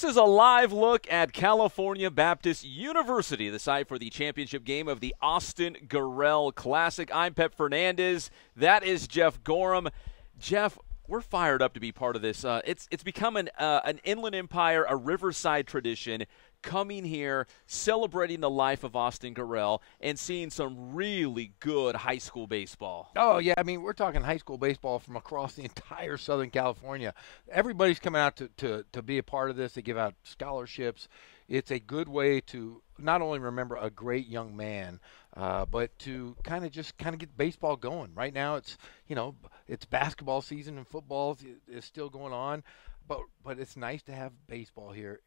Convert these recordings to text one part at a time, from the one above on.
This is a live look at California Baptist University, the site for the championship game of the Austin Gorrell Classic. I'm Pep Fernandez. That is Jeff Gorham. Jeff, we're fired up to be part of this. It's become an Inland Empire, a Riverside tradition, coming here, celebrating the life of Austin Gorrell, and seeing some really good high school baseball. Oh, yeah. I mean, we're talking high school baseball from across the entire Southern California. Everybody's coming out to be a part of this. They give out scholarships. It's a good way to not only remember a great young man, but to kind of get baseball going. Right now, it's basketball season and football is still going on, but it's nice to have baseball here.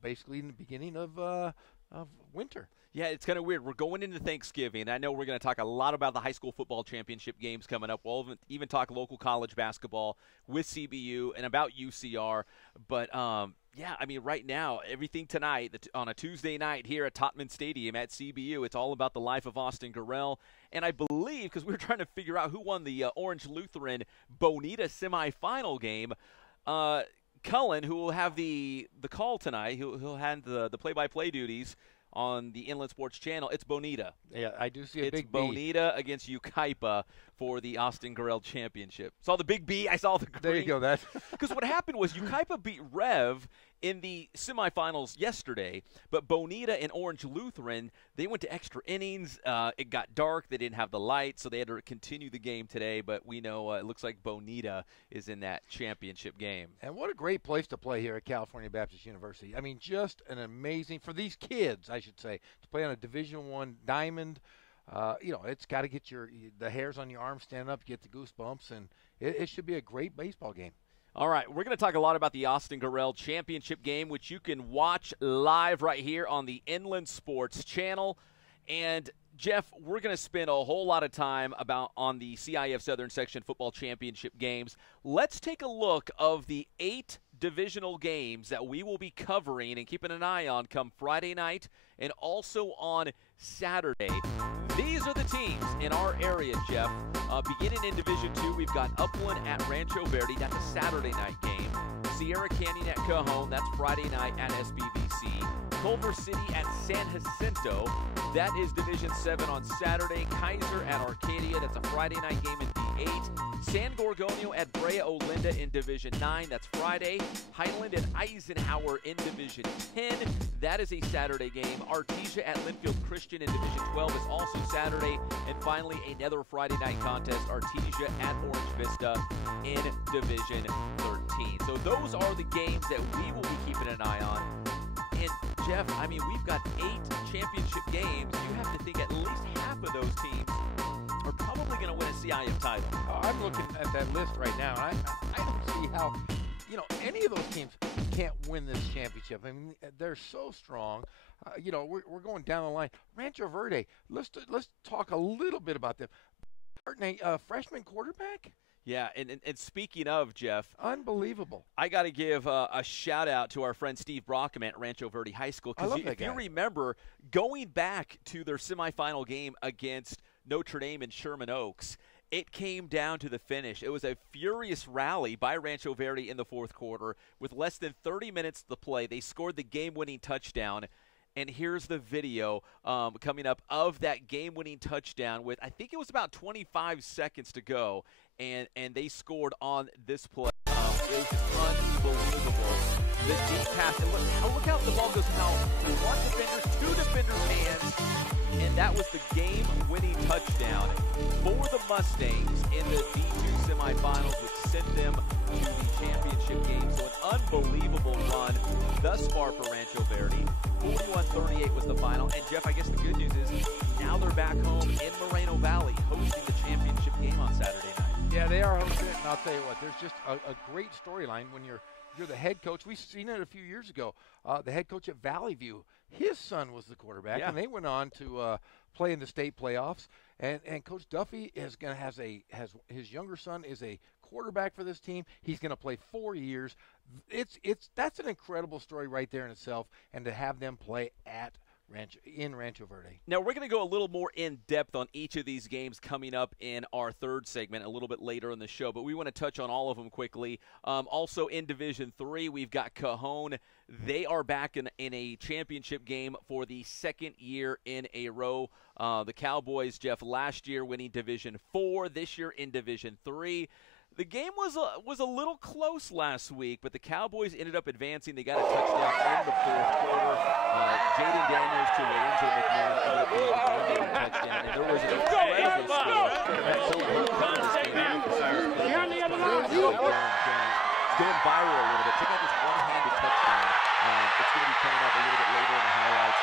Basically in the beginning of winter. Yeah, it's kind of weird. We're going into Thanksgiving. I know we're going to talk a lot about the high school football championship games coming up. We'll even talk local college basketball with CBU and about UCR. But, right now, everything tonight on a Tuesday night here at Totman Stadium at CBU, it's all about the life of Austin Gorrell. And I believe, because we were trying to figure out who won the Orange Lutheran Bonita semifinal game, Cullen, who will have the call tonight, he'll hand the play-by-play duties on the Inland Sports Channel. It's Bonita. Yeah, I do see a big B. B. It's Bonita against Yucaipa for the Austin Gorrell Championship. Saw the big B. I saw the green. There you go. Because what happened was Yucaipa beat Rev in the semifinals yesterday, but Bonita and Orange Lutheran, they went to extra innings. It got dark. They didn't have the light, so they had to continue the game today. But we know it looks like Bonita is in that championship game. And what a great place to play here at California Baptist University. I mean, just an amazing, for these kids, I should say, to play on a Division I diamond. It's got to get the hairs on your arms stand up, get the goosebumps, and it should be a great baseball game. All right, we're going to talk a lot about the Austin Gorrell Championship game, which you can watch live right here on the Inland Sports Channel. And, Jeff, we're going to spend a whole lot of time on the CIF Southern Section Football Championship games. Let's take a look of the 8 divisional games that we will be covering and keeping an eye on come Friday night and also on Saturday. These are the teams in our area, Jeff. Beginning in Division II, we've got Upland at Rancho Verde. That's a Saturday night game. Sierra Canyon at Cajon. That's Friday night at SBVC. Culver City at San Jacinto. That is Division 7 on Saturday. Kaiser at Arcadia. That's a Friday night game in D8. San Gorgonio at Brea Olinda in Division 9. That's Friday. Highland at Eisenhower in Division 10. That is a Saturday game. Artesia at Linfield Christian in Division 12 is also Saturday. And finally, another Friday night contest, Artesia at Orange Vista in Division 13. So those are the games that we will be keeping an eye on. And, Jeff, we've got 8 championship games. You have to think at least half of those teams are probably going to win a CIF title. I'm looking at that list right now, and I don't see how, any of those teams can't win this championship. I mean, they're so strong. We're going down the line. Rancho Verde, let's talk a little bit about them. A freshman quarterback? Yeah, and speaking of, Jeff. Unbelievable. I got to give a shout-out to our friend Steve Brockham at Rancho Verde High School. Because if you remember, going back to their semifinal game against Notre Dame and Sherman Oaks, it came down to the finish. It was a furious rally by Rancho Verde in the fourth quarter. With less than 30 minutes to play, they scored the game-winning touchdown. And here's the video coming up of that game-winning touchdown with, I think it was about 25 seconds to go, and they scored on this play. It was unbelievable. The deep pass, and look how the ball goes now. One defender's, 2 defenders' hands, and that was the game-winning touchdown for the Mustangs in the D2 semifinals, which sent them to the championship game. So an unbelievable run thus far for Rancho Verde. 41-38 was the final. And, Jeff, I guess the good news is now they're back home in Moreno Valley hosting the championship game on Saturday night. Yeah, they are hosting it, and I'll tell you what, there's just a great storyline when you're the head coach. We've seen it a few years ago. The head coach at Valley View, his son was the quarterback, and they went on to play in the state playoffs. And Coach Duffy has his younger son is a quarterback for this team. He's going to play 4 years. That's an incredible story right there in itself, and to have them play at Rancho Verde. Now, we're going to go a little more in-depth on each of these games coming up in our third segment a little bit later in the show, but we want to touch on all of them quickly. Also, in Division 3, we've got Cajon. They are back in a championship game for the second year in a row. The Cowboys, Jeff, last year winning Division 4, this year in Division 3. The game was a little close last week, but the Cowboys ended up advancing. They got a touchdown in the fourth quarter. Jaden Daniels to Lorenzo McMahon ended up being the touchdown, and there was an incredible score. It's going viral a little bit. Check out this one-handed touchdown. It's going to be coming up a little bit later in the highlights.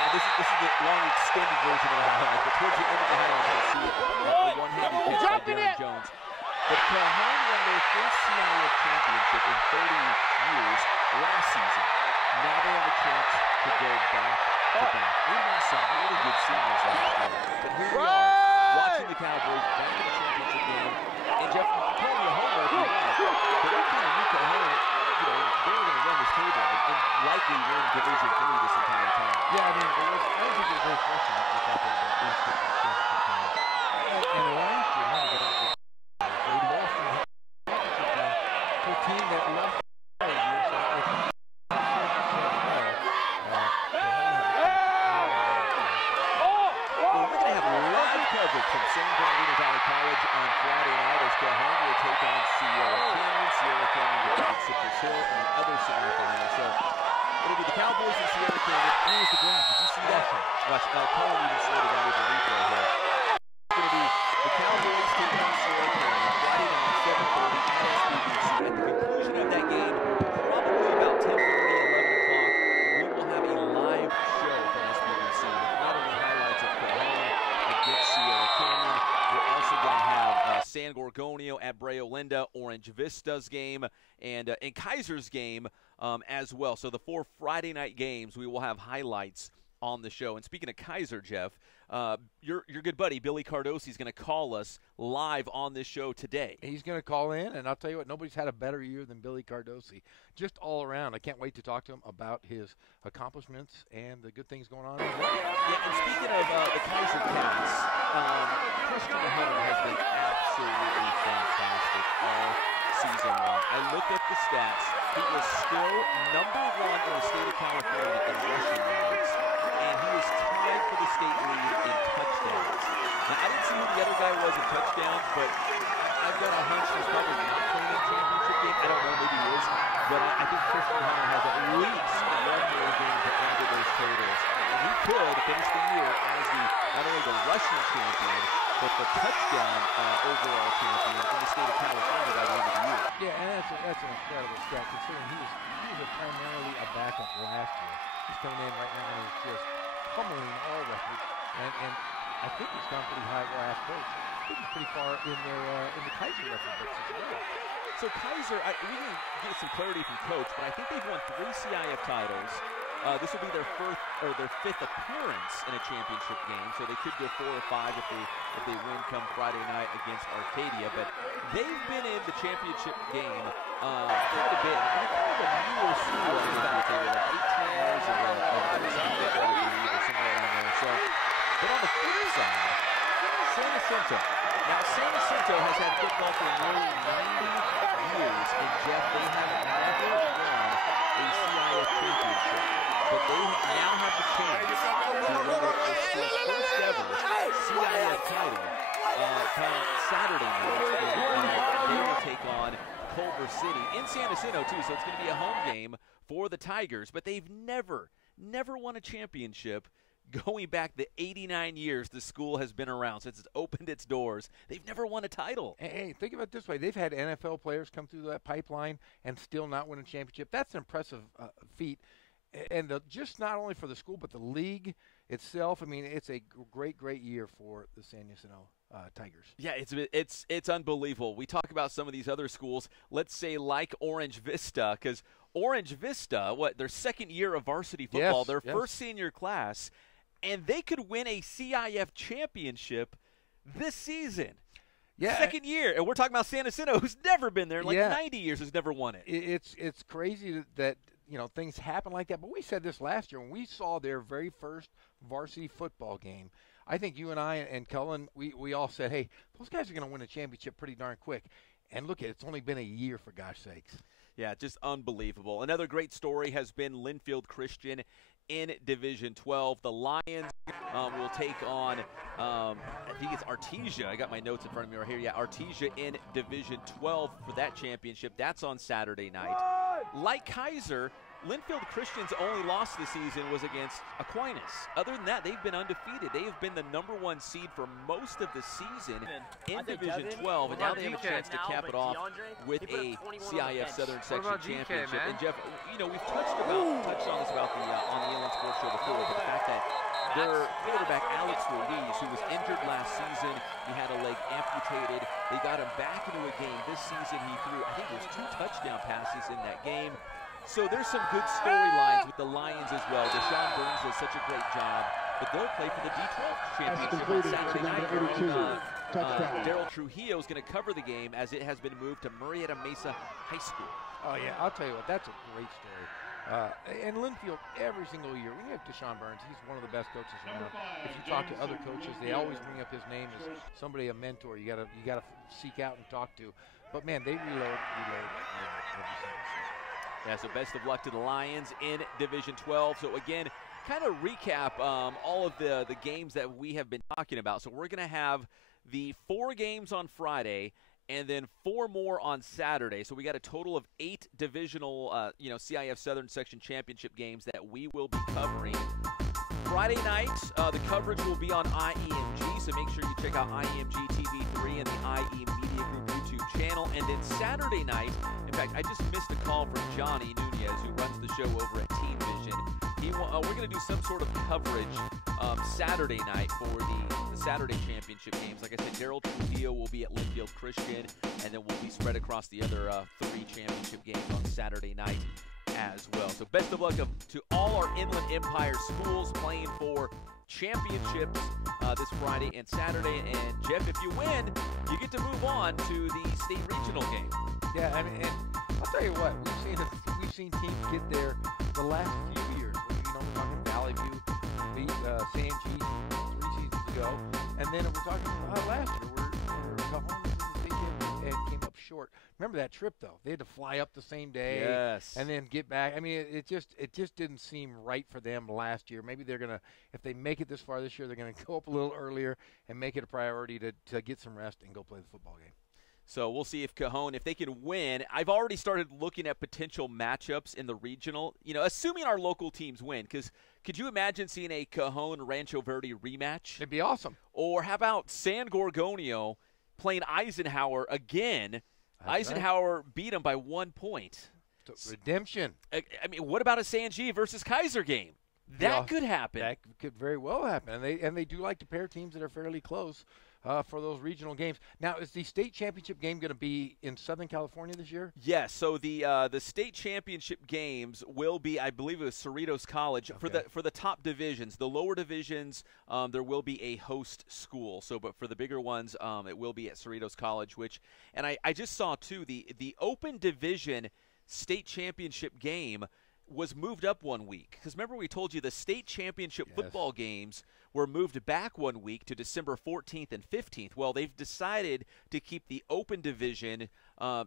Yeah, this is the long extended version of the highlights, but towards the end of the highlights, you'll see it. A one-handed catch by Darren Jones. But Cajon won their first CIF championship in 30 years last season. Now they have a chance to go back to back. We won some really good seniors last year. But here we are, watching the Cowboys back in the championship game. And Jeff, I'm telling you homework if you want. But we kind of knew Cajon, they were going to run this table and likely win Division 3 this entire time. Yeah, I mean, I don't think it was very fortunate with that championship game. And last year, they lost to a team that lost the year, so well, we're going to have live coverage from San Bernardino Valley College on Friday night as Cajon will take on Sierra Canyon. Sierra Canyon will beat Citrus Hill in the other semifinal. So it'll be the Cowboys and Sierra Canyon. And there's the grab. Did you see that? Watch, Colin even slowed it down with a replay here. It's going to be the Cowboys taking on Sierra Canyon Friday night, 7:30 at SBBC. At the conclusion of that game, probably about 10:30, 11 o'clock, we will have a live show from SBBC with not only highlights of Cajon against Sierra Canyon, we're also going to have San Gorgonio at Brea Olinda, Orange Vista's game, and Kaiser's game as well. So the 4 Friday night games, we will have highlights on the show. And speaking of Kaiser, Jeff, your good buddy Billy Cardosi is going to call us live on this show today. He's going to call in, and I'll tell you what, nobody's had a better year than Billy Cardosi. Just all around. I can't wait to talk to him about his accomplishments and the good things going on. Yeah, and speaking of the Kaiser Cats, Christian Hunter has been absolutely fantastic all season long. I looked at the stats. He was still #1 in the state of California in rushing yards, and he was tied for the state lead in touchdowns. Now, I didn't see who the other guy was in touchdowns, but I've got a hunch he's probably not playing in a championship game. I don't know, maybe he is, but I think Christian Hunter has at least one more game to add to those totals. And he could finish the year as not only the rushing champion, but the touchdown overall champion in the state of California by the end of the year. Yeah, and that's an incredible stat considering he was primarily a backup last year. He's coming in right now and he's just pummeling all records. And I think he's gone pretty high last coach. I think he's pretty far in the Kaiser record books as well. So Kaiser, we didn't get some clarity from Coach, but I think they've won 3 CIF titles. This will be their 5th appearance in a championship game, so they could go 4 or 5 if they win come Friday night against Arcadia. But they've been in the championship game quite a bit. And they're kind of a newer school. I was about to say like 18 years of or somewhere around there. So, but on the flip side, San Jacinto. Now, San Jacinto has had football for nearly 90 years, and Jeff, they have never won a CIF championship. But they now have the chance to win their first ever CIF title come Saturday night. They will take on Culver City in San Jacinto, too, so it's going to be a home game for the Tigers. But they've never won a championship going back the 89 years the school has been around since it's opened its doors. They've never won a title. Hey, think about it this way. They've had NFL players come through that pipeline and still not win a championship. That's an impressive feat. And just not only for the school, but the league itself. I mean, it's a great year for the San Jacinto Tigers. Yeah, it's unbelievable. We talk about some of these other schools, let's say like Orange Vista, because Orange Vista, their second year of varsity football, their first senior class, and they could win a CIF championship this season. Yeah. Second year. And we're talking about San Jacinto, who's never been there in 90 years, has never won it. It's crazy that things happen like that. But we said this last year when we saw their very first varsity football game. I think you and I and Cullen, we all said, hey, those guys are going to win a championship pretty darn quick. And look, it's only been a year, for gosh sakes. Yeah, just unbelievable. Another great story has been Linfield Christian in Division 12. The Lions will take on, I think it's Artesia. I got my notes in front of me right here. Yeah, Artesia in Division 12 for that championship. That's on Saturday night. Like Kaiser, Linfield Christian's only loss this season was against Aquinas. Other than that, they've been undefeated. They have been the #1 seed for most of the season in Division 12, and now they have a chance to cap it off with a CIF Southern Section championship. And Jeff, we've touched on this about on the Inland Sports Show before, but the fact that their quarterback Alex Ruiz, who was injured last season, he had a leg amputated. They got him back into a game this season. He threw, I think it was 2 touchdown passes in that game. So there's some good storylines with the Lions as well. Deshaun Burns does such a great job, but they'll play for the D12 championship on Saturday night. Daryl Trujillo is going to cover the game as it has been moved to Murrieta Mesa High School. Oh, yeah, I'll tell you what, that's a great story. And Linfield, every single year, when you have Deshaun Burns, he's one of the best coaches around. If you talk to other coaches, they always bring up his name as somebody, a mentor you gotta seek out and talk to. But, man, they reload every single season. Yeah, so best of luck to the Lions in Division 12. So, again, kind of recap all of the games that we have been talking about. So we're going to have the 4 games on Friday and then 4 more on Saturday. So we got a total of 8 divisional, CIF Southern Section Championship games that we will be covering. Friday night, the coverage will be on IEMG, so make sure you check out IEMG TV3 and the IE Media Group YouTube channel. And then Saturday night, in fact, I just missed a call from Johnny Nunez, who runs the show over at Team Vision. We're going to do some sort of coverage Saturday night for the Saturday championship games. Like I said, Daryl Trujillo will be at Linfield Christian, and then we'll be spread across the other 3 championship games on Saturday night as well. So best of luck to all our Inland Empire schools playing for championships this Friday and Saturday. And Jeff, if you win, you get to move on to the state regional game. Yeah, I mean, and I'll tell you what, we've seen teams get there the last few years. We're talking Valley View beat San G 3 seasons ago, and then we're talking last year where Cajon was in the state championship and came up short. Remember that trip though? They had to fly up the same day, yes, and then get back. I mean, it just didn't seem right for them last year. Maybe they're gonna, if they make it this far this year, they're gonna go up a little earlier and make it a priority to get some rest and go play the football game. So we'll see if Cajon, if they can win. I've already started looking at potential matchups in the regional, assuming our local teams win. Because could you imagine seeing a Cajon Rancho Verde rematch? It'd be awesome. Or how about San Gorgonio playing Eisenhower again? That's Eisenhower right. Beat them by 1 point. Redemption. I mean, what about a San G versus Kaiser game? That could happen. That could very well happen. And they do like to pair teams that are fairly close for those regional games. Now, is the state championship game going to be in Southern California this year? Yes. So the state championship games will be, I believe it was Cerritos College. Okay. For the top divisions. The lower divisions, there will be a host school. So, but for the bigger ones, it will be at Cerritos College. And I just saw too the open division state championship game was moved up 1 week. Because remember we told you the state championship football games were moved back 1 week to December 14th and 15th. Well, they've decided to keep the open division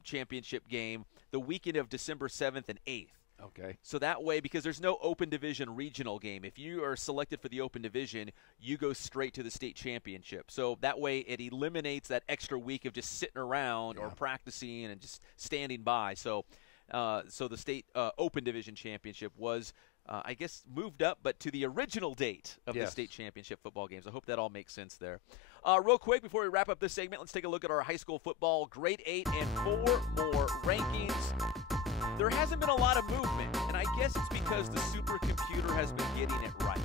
championship game the weekend of December 7th and 8th. Okay. So that way, because there's no open division regional game, if you are selected for the open division, you go straight to the state championship. So that way it eliminates that extra week of just sitting around or practicing and just standing by. So the state open division championship was, I guess, moved up, but to the original date of the state championship football games. I hope that all makes sense there. Real quick, before we wrap up this segment, let's take a look at our high school football grade 8 and 4 more rankings. There hasn't been a lot of movement, and I guess it's because the supercomputer has been getting it right.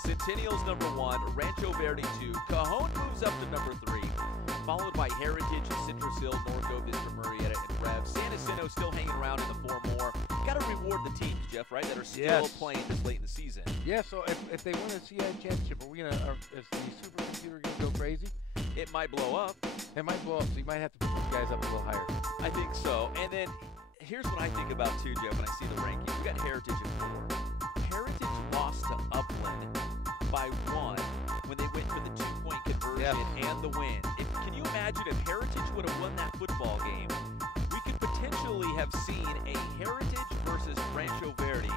Centennial's number 1, Rancho Verde 2, Cajon moves up to number 3, followed by Heritage, Citrus Hill, Norco, Vista Murrieta, and Rev. San Jacinto still hanging around in the 4 more. Got to reward the teams, Jeff, right, that are still playing this late in the season. Yeah, so if they win a CIF championship, is the supercomputer going to go crazy? It might blow up. It might blow up, so you might have to put those guys up a little higher. I think so. And then here's what I think about too, Jeff, when I see the rankings. We got Heritage at 4. Heritage lost to Upland by 1 when they went for the 2-point conversion and the win. Can you imagine if Heritage would have won that football game? We could potentially have seen a Heritage versus Rancho Verde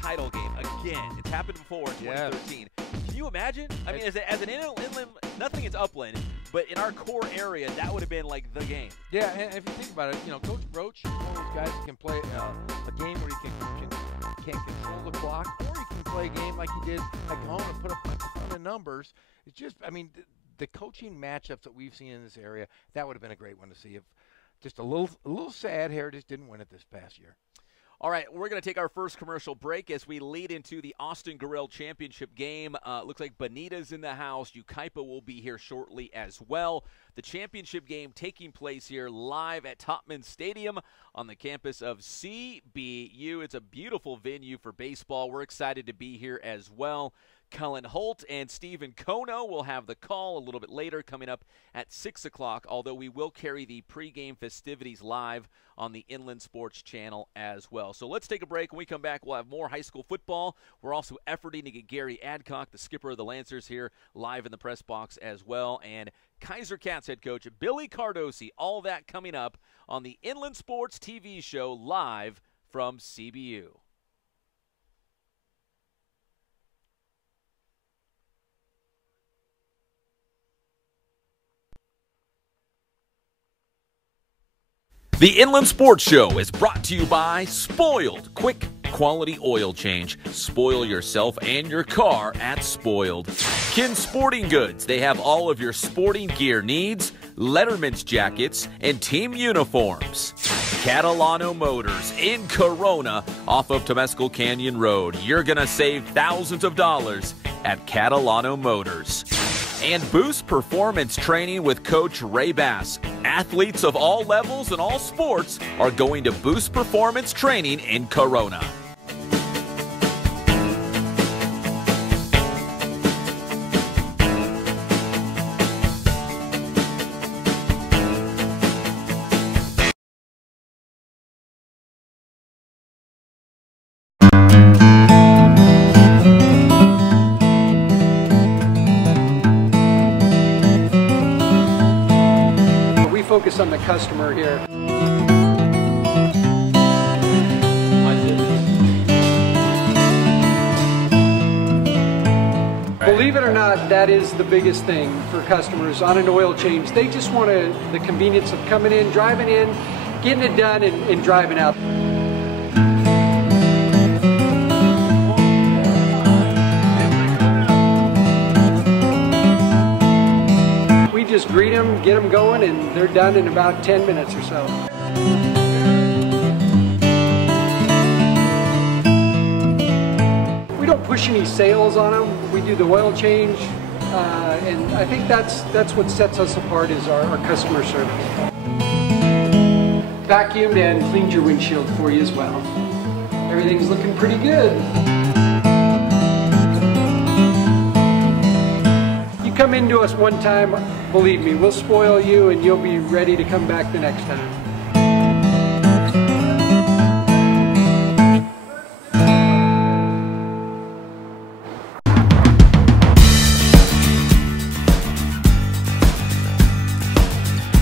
title game again. It's happened before in 2013. Can you imagine? I mean, as an inland, nothing against Upland, but in our core area, that would have been like the game. Yeah, and if you think about it, you know, Coach Roach is one of those guys that can play a game where he can control the clock, or he can play a game like he did at home and put up a ton of numbers. It's just, I mean, the coaching matchups that we've seen in this area, that would have been a great one to see. If just a little sad Heritage didn't win it this past year. All right, we're going to take our first commercial break as we lead into the Austin Gorrell Championship game. Looks like Bonita's in the house. Ukaipa will be here shortly as well. The championship game taking place here live at Topman Stadium on the campus of CBU. It's a beautiful venue for baseball. We're excited to be here as well. Cullen Holt and Stephen Kono will have the call a little bit later, coming up at 6 o'clock, although we will carry the pregame festivities live on the Inland Sports Channel as well. So let's take a break. When we come back, we'll have more high school football. We're also efforting to get Gary Adcock, the skipper of the Lancers, here live in the press box as well. And Kaiser Cats head coach Billy Cardosi, all that coming up on the Inland Sports TV show live from CBU. The Inland Sports Show is brought to you by Spoiled. Quick, quality oil change. Spoil yourself and your car at Spoiled. Kin Sporting Goods. They have all of your sporting gear needs, Letterman's jackets, and team uniforms. Catalano Motors in Corona off of Temescal Canyon Road. You're going to save thousands of dollars at Catalano Motors. And Boost Performance Training with Coach Ray Bass. Athletes of all levels and all sports are going to Boost Performance Training in Corona. Focus on the customer here. Believe it or not, that is the biggest thing for customers on an oil change. They just want the convenience of coming in, driving in, getting it done, and driving out. Just greet them, get them going, and they're done in about 10 minutes or so. We don't push any sales on them. We do the oil change, and I think that's what sets us apart is our customer service. Vacuumed and cleaned your windshield for you as well. Everything's looking pretty good. Come into us one time, believe me, we'll spoil you and you'll be ready to come back the next time.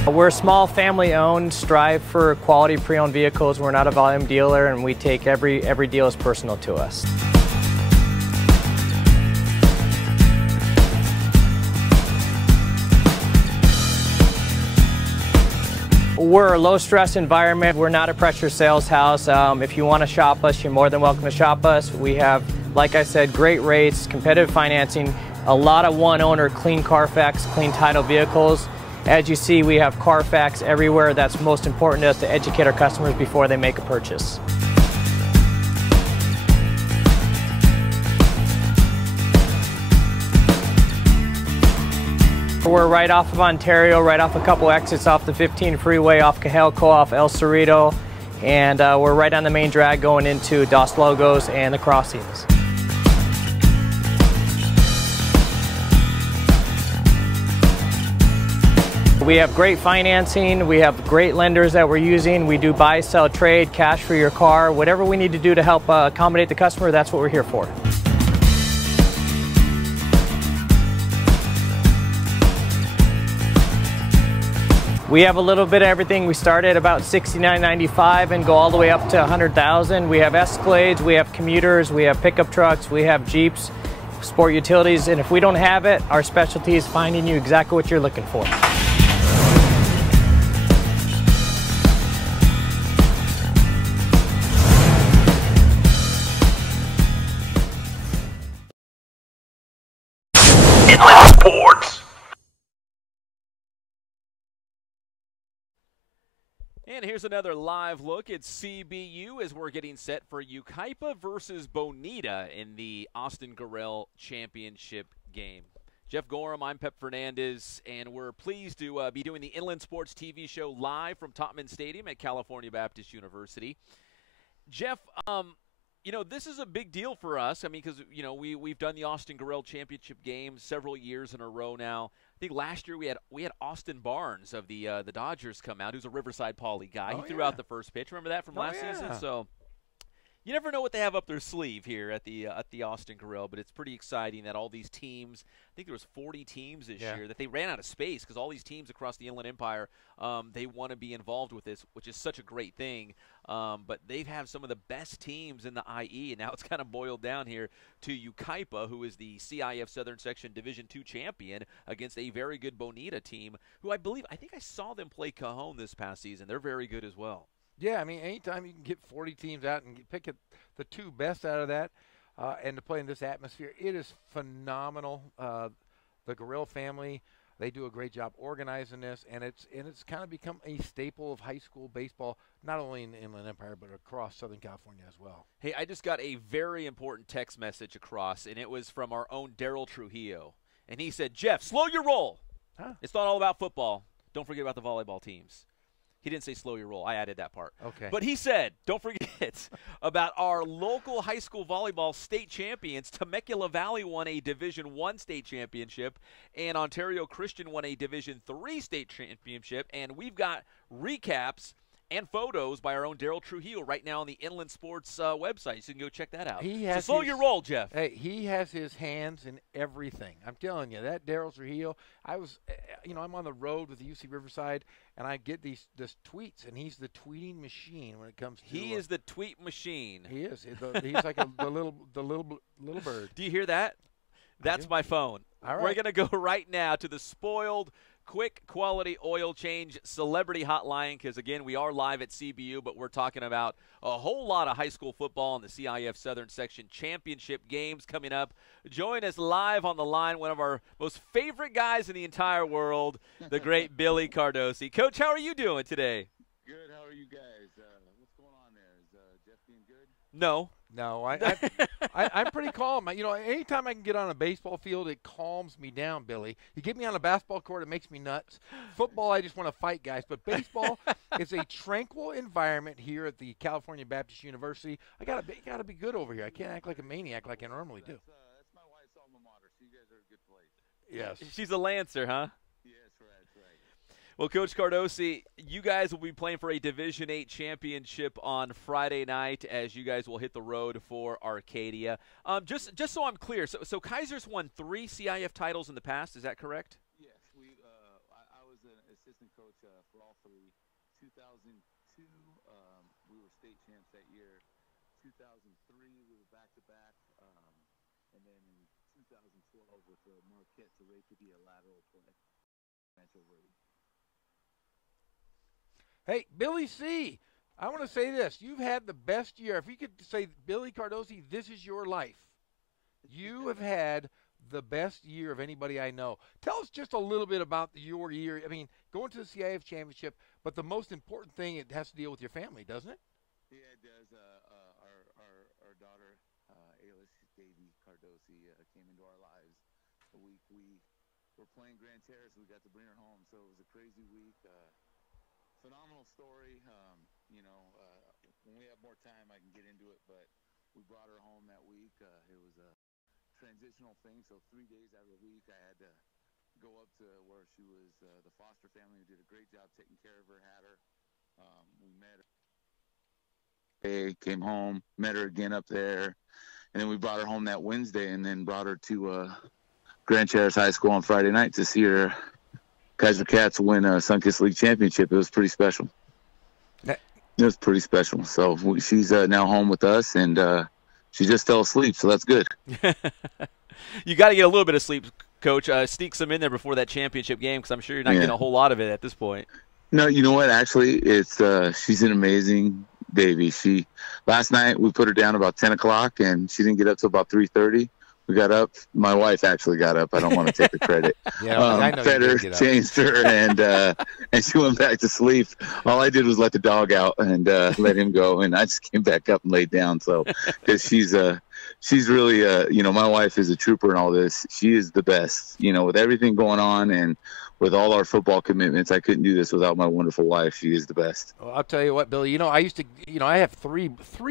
We're small, family-owned, strive for quality pre-owned vehicles. We're not a volume dealer, and we take every deal as personal to us. We're a low-stress environment. We're not a pressure sales house. If you want to shop us, you're more than welcome to shop us. We have, like I said, great rates, competitive financing, a lot of one-owner, clean Carfax, clean title vehicles. As you see, we have Carfax everywhere. That's most important to us, to educate our customers before they make a purchase. We're right off of Ontario, right off a couple exits off the 15 freeway, off Cajelco, off El Cerrito, and we're right on the main drag going into Dos Logos and the crossings. We have great financing. We have great lenders that we're using. We do buy, sell, trade, cash for your car. Whatever we need to do to help accommodate the customer, that's what we're here for. We have a little bit of everything. We start at about $69.95 and go all the way up to $100,000. We have Escalades, we have commuters, we have pickup trucks, we have Jeeps, sport utilities, and if we don't have it, our specialty is finding you exactly what you're looking for. Inland Sports. And here's another live look at CBU as we're getting set for Yucaipa versus Bonita in the Austin Gorrell Championship game. Jeff Gorham, I'm Pep Fernandez, and we're pleased to be doing the Inland Sports TV show live from Topman Stadium at California Baptist University. Jeff, you know, this is a big deal for us. I mean, because, you know, we've done the Austin Gorrell Championship game several years in a row now. I think last year we had Austin Barnes of the Dodgers come out, who's a Riverside Poly guy. He threw out the first pitch. Remember that from last season? So you never know what they have up their sleeve here at the Austin Gorrell, but it's pretty exciting that all these teams, I think there was 40 teams this year, that they ran out of space because all these teams across the Inland Empire, they want to be involved with this, which is such a great thing. But they have some of the best teams in the IE, and now it's kind of boiled down here to Yucaipa, who is the CIF Southern Section Division II champion, against a very good Bonita team, who I think I saw them play Cajon this past season. They're very good as well. Yeah, I mean, anytime you can get 40 teams out and pick the two best out of that and to play in this atmosphere, it is phenomenal. The Gorrell family, they do a great job organizing this, and it's kind of become a staple of high school baseball, not only in the Inland Empire, but across Southern California as well. Hey, I just got a very important text message across, and it was from our own Daryl Trujillo. And he said, Jeff, slow your roll. Huh? It's not all about football. Don't forget about the volleyball teams. He didn't say slow your roll. I added that part. Okay. But he said, don't forget about our local high school volleyball state champions. Temecula Valley won a Division I state championship, and Ontario Christian won a Division III state championship. And we've got recaps and photos by our own Daryl Trujillo right now on the Inland Sports website. So you can go check that out. So slow your roll, Jeff. Hey, he has his hands in everything. I'm telling you, that Daryl Trujillo, I'm on the road with the UC Riverside, and I get this tweets, and he's the tweeting machine when it comes to. He is the tweet machine. He is. He's like the little bird. Do you hear that? That's my phone. All right. We're going to go right now to the Spoiled Quick Quality Oil Change Celebrity Hotline, because, again, we are live at CBU, but we're talking about a whole lot of high school football in the CIF Southern Section Championship games coming up. Join us live on the line, one of our most favorite guys in the entire world, the great Billy Cardosi. Coach, how are you doing today? Good. How are you guys? What's going on there? Is Jeff being good? No. No, I'm pretty calm. You know, anytime I can get on a baseball field, it calms me down, Billy. You get me on a basketball court, it makes me nuts. Football, I just want to fight guys. But baseball is a tranquil environment here at the California Baptist University. I gotta be good over here. I can't act like a maniac like I normally do. That's my wife's alma mater. So you guys are a good place. Yes. She's a Lancer, huh? Yes, that's right. Well, Coach Cardosi, you guys will be playing for a Division VIII championship on Friday night as you guys will hit the road for Arcadia. Just so I'm clear, so Kaiser's won 3 CIF titles in the past. Is that correct? Yes, I was an assistant coach for all 3. 2002, we were state champs that year. 2003, we were back-to-back. And then in 2012 with Marquette to Ray could be a lateral play. Hey, Billy C., I want to say this. You've had the best year. If you could say, Billy Cardosi, this is your life. You have had the best year of anybody I know. Tell us just a little bit about your year. I mean, going to the CIF championship, but the most important thing, it has to deal with your family, doesn't it? Yeah, it does. Our daughter, Ayla Davy Cardosi, came into our lives a week. We were playing Grand Terrace. We got to bring her home, so it was a crazy week. Phenomenal story. When we have more time, I can get into it, but we brought her home that week. It was a transitional thing, so 3 days out of the week, I had to go up to where she was, the foster family did a great job taking care of her, had her. We met her. Came home, met her again up there, and then we brought her home that Wednesday, and then brought her to Grand Terrace High School on Friday night to see her Kaiser Cats win a Sunkiss League championship. It was pretty special. It was pretty special. So she's now home with us, and she just fell asleep, so that's good. You got to get a little bit of sleep, Coach. Sneak some in there before that championship game, because I'm sure you're not getting a whole lot of it at this point. No, you know what? Actually, it's she's an amazing baby. Last night we put her down about 10 o'clock, and she didn't get up till about 3:30. We got up. My wife actually got up. I don't want to take the credit. I know fed her, changed her, and she went back to sleep. All I did was let the dog out and let him go, and I just came back up and laid down. So, because she's really, my wife is a trooper in all this. She is the best, with everything going on and with all our football commitments. I couldn't do this without my wonderful wife. She is the best. Well, I'll tell you what, Billy. I used to, I have three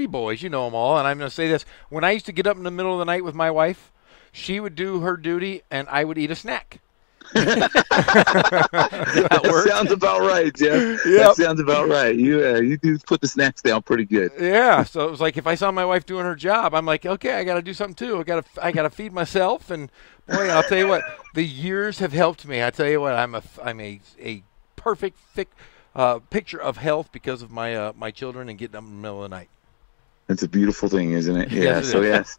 boys. You know them all, and I'm going to say this: when I used to get up in the middle of the night with my wife, she would do her duty, and I would eat a snack. That sounds about right, Jeff. Yep. That sounds about right. You do put the snacks down pretty good. Yeah. So it was like if I saw my wife doing her job, I'm like, okay, I got to do something too. I got to feed myself, and boy, I'll tell you what, the years have helped me. I tell you what, I'm a perfect picture of health because of my children and getting up in the middle of the night. It's a beautiful thing, isn't it? Yeah. Yes,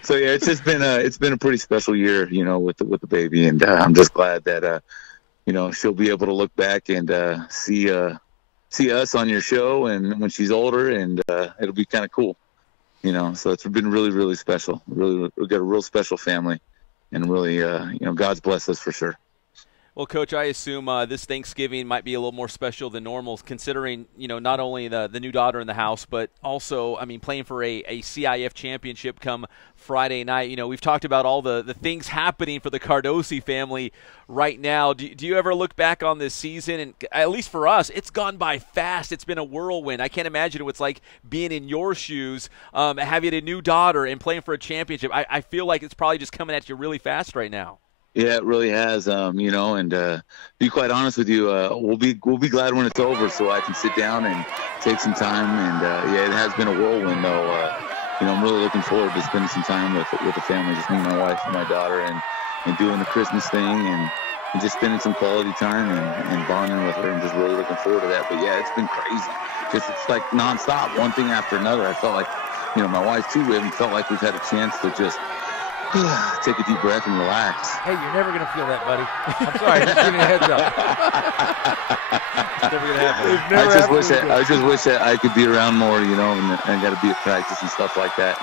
So it's just been a pretty special year, with the baby, and I'm just glad that she'll be able to look back and see us on your show, and when she's older, and it'll be kind of cool, So it's been really, really special. Really, we've got a real special family, and really, God's blessed us for sure. Well, Coach, I assume this Thanksgiving might be a little more special than normal, considering, not only the new daughter in the house, but also, playing for a CIF championship come Friday night. We've talked about all the things happening for the Cardosi family right now. Do you ever look back on this season? And at least for us, it's gone by fast. It's been a whirlwind. I can't imagine what it's like being in your shoes, having a new daughter and playing for a championship. I feel like it's probably just coming at you really fast right now. Yeah, it really has, and be quite honest with you, we'll be glad when it's over, so I can sit down and take some time. And it has been a whirlwind, though. I'm really looking forward to spending some time with the family, just me, my wife, and my daughter, and doing the Christmas thing, and just spending some quality time and bonding with her, and just really looking forward to that. But yeah, it's been crazy. It's like nonstop, one thing after another. I felt like, my wife too. We haven't felt like we've had a chance to just take a deep breath and relax. Hey, you're never going to feel that, buddy. I'm sorry, just giving you a heads up. It's never going to happen. I just wish that I could be around more, and I got to be at practice and stuff like that,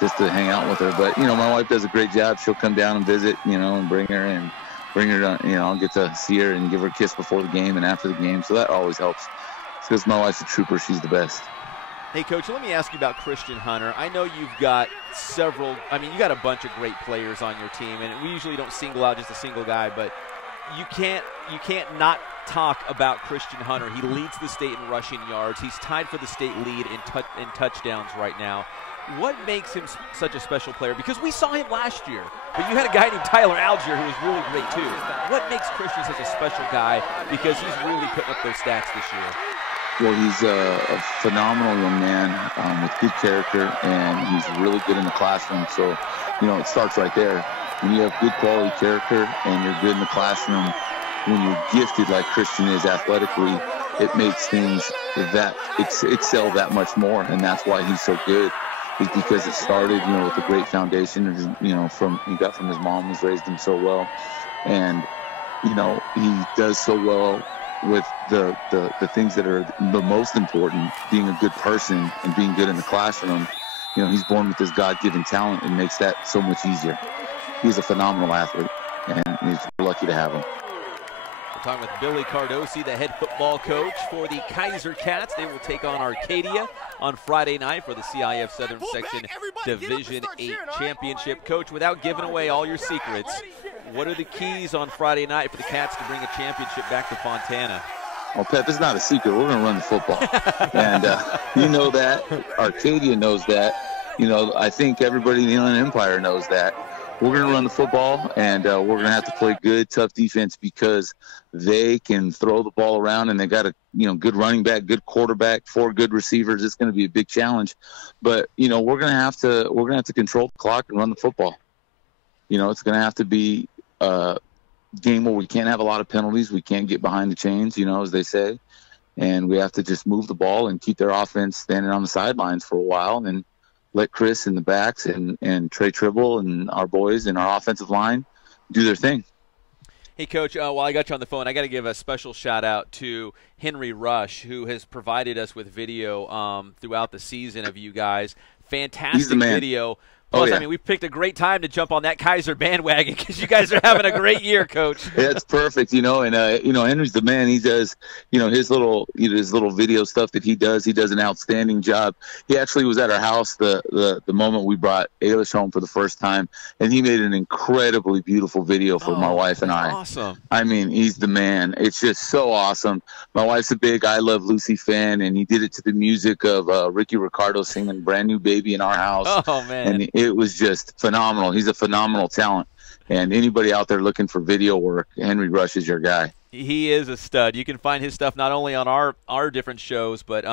just to hang out with her. But, my wife does a great job. She'll come down and visit, and bring her down, I'll get to see her and give her a kiss before the game and after the game. So that always helps. Because my wife's a trooper. She's the best. Hey, Coach, let me ask you about Christian Hunter. I know you've got you got a bunch of great players on your team, and we usually don't single out just a single guy, but you can't not talk about Christian Hunter. He leads the state in rushing yards. He's tied for the state lead in touchdowns right now. What makes him such a special player? Because we saw him last year, but you had a guy named Tyler Algier who was really great too. What makes Christian such a special guy? Because he's really putting up those stats this year. Well, he's a phenomenal young man with good character, and he's really good in the classroom. So, it starts right there. When you have good quality character and you're good in the classroom, when you're gifted like Christian is athletically, it makes things that excel that much more, and that's why he's so good. Is because it started, with a great foundation, he got from his mom, who's raised him so well, and he does so well with the things that are the most important, being a good person and being good in the classroom. He's born with this God-given talent and makes that so much easier. He's a phenomenal athlete, and he's lucky to have him. We're talking with Billy Cardosi, the head football coach for the Kaiser Cats. They will take on Arcadia on Friday night for the CIF Southern Section Division 8 Championship. Coach, without giving away all your secrets, what are the keys on Friday night for the Cats to bring a championship back to Fontana? Well, Pep, it's not a secret. We're going to run the football. And you know that. Arcadia knows that. I think everybody in the Inland Empire knows that. we're going to run the football, and we're going to have to play good, tough defense because they can throw the ball around, and they got a good running back, good quarterback, 4 good receivers. It's going to be a big challenge, but we're going to have to control the clock and run the football. It's going to have to be a game where we can't have a lot of penalties. We can't get behind the chains, as they say, and we have to just move the ball and keep their offense standing on the sidelines for a while, and let Chris and the backs and Trey Tribble and our boys and our offensive line do their thing. Hey, Coach, while I got you on the phone, I got to give a special shout-out to Henry Rush, who has provided us with video throughout the season of you guys. Fantastic video. Plus, I mean, we picked a great time to jump on that Kaiser bandwagon because you guys are having a great year, Coach. Yeah, it's perfect, and Henry's the man. He does, his little video stuff that he does. He does an outstanding job. He actually was at our house the moment we brought Ailish home for the first time, and he made an incredibly beautiful video for my wife and I. Awesome. I mean, he's the man. It's just so awesome. My wife's a big I Love Lucy fan, and he did it to the music of Ricky Ricardo singing "Brand New Baby" in our house. Oh man. And it was just phenomenal. He's a phenomenal talent. And anybody out there looking for video work, Henry Rush is your guy. He is a stud. You can find his stuff not only on our different shows, but